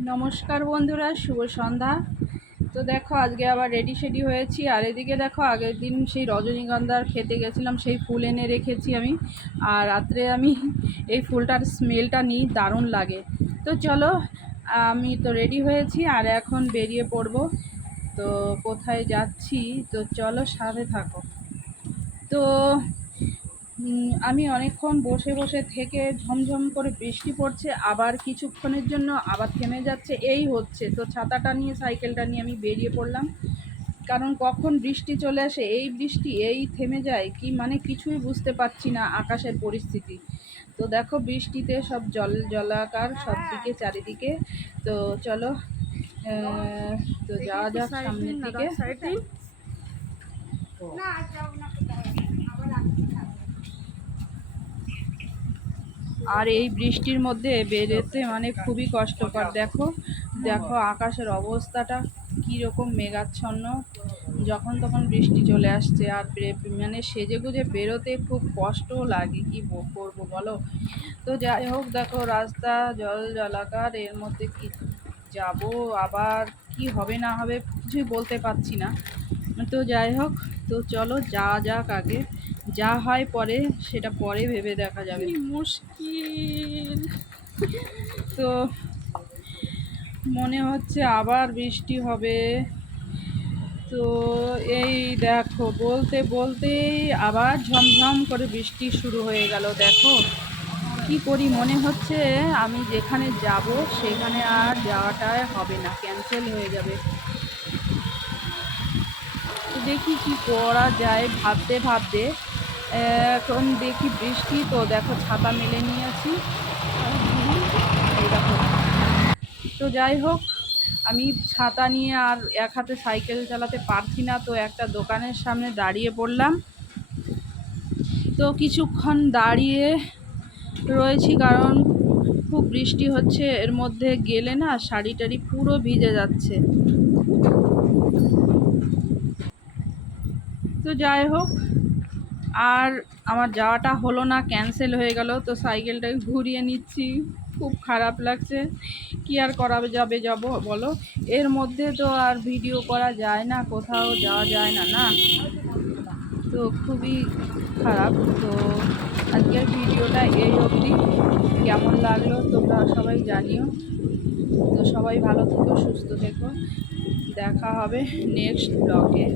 নমস্কার বন্ধুরা, শুভ সন্ধ্যা। তো দেখো আজকে আবার রেডি সেডি হয়েছি, আর এদিকে দেখো আগের দিন সেই রজনীগন্ধার খেতে গেছিলাম, সেই ফুল এনে রেখেছি আমি। আর রাত্রে আমি এই ফুলটার স্মেলটা নিই, দারুণ লাগে। তো চলো, আমি তো রেডি হয়েছি আর এখন বেরিয়ে পড়ব। তো কোথায় যাচ্ছি, তো চলো সাথে থাকো। তো আমি অনেকক্ষণ বসে বসে থেকে ঝমঝম করে বৃষ্টি পড়ছে, আবার কিছুক্ষণের জন্য আবার থেমে যাচ্ছে, এই হচ্ছে। তো ছাতাটা নিয়ে, সাইকেলটা নিয়ে আমি বেরিয়ে পড়লাম, কারণ কখন বৃষ্টি চলে আসে, এই বৃষ্টি এই থেমে যায় কি, মানে কিছুই বুঝতে পারছি না আকাশের পরিস্থিতি। তো দেখো বৃষ্টিতে সব জলাকার সব দিকে, চারিদিকে। তো চলো, তো যাওয়া যাক সামনের দিকে। আর এই বৃষ্টির মধ্যে বেরোতে মানে খুবই কষ্টকর। দেখো দেখো আকাশের অবস্থাটা কীরকম মেঘাচ্ছন্ন, যখন তখন বৃষ্টি চলে আসছে। আর মানে সেজে গুজে বেরোতে খুব কষ্টও লাগে, কি করবো বলো। তো যাই হোক, দেখো রাস্তা জলাকার, এর মধ্যে কি যাব, আবার কি হবে না হবে কিছুই বলতে পারছি না। তো যাই হোক, তো চলো যাওয়া যাক আগে, যা হয় পরে, সেটা পরে ভেবে দেখা যাবে। মুশকিল। তো মনে হচ্ছে আবার বৃষ্টি হবে। তো এই দেখো বলতে বলতেই আবার ঝমঝম করে বৃষ্টি শুরু হয়ে গেল। দেখো কি করি, মনে হচ্ছে আমি যেখানে যাব সেখানে আর যাওয়াটাই হবে না, ক্যান্সেল হয়ে যাবে। তো দেখি কি করা যায়, ভাবতে ভাবতে এখন দেখি বৃষ্টি, তো দেখো ছাতা মেলে নিয়েছি, এই দেখো। তো যাই হোক, আমি ছাতা নিয়ে আর এক হাতে সাইকেল চালাতে পারছি না, তো একটা দোকানের সামনে দাঁড়িয়ে পড়লাম। তো কিছুক্ষণ দাঁড়িয়ে রয়েছি, কারণ খুব বৃষ্টি হচ্ছে, এর মধ্যে গেলে না শাড়ি টাড়ি পুরো ভিজে যাচ্ছে। তো যাই হোক, আর আমার যাওয়াটা হলো না, ক্যান্সেল হয়ে গেল। তো সাইকেলটাকে ঘুরিয়ে নিচ্ছি, খুব খারাপ লাগছে, কি আর করা যাবে, যাব বলো। এর মধ্যে তো আর ভিডিও করা যায় না, কোথাও যাওয়া যায় না, না। তো খুবই খারাপ। তো আজকের ভিডিওটা এই অবধি, কেমন লাগলো তোমরা সবাই জানিও। তো সবাই ভালো থেকো, সুস্থ থেকো, দেখা হবে নেক্সট ব্লগে।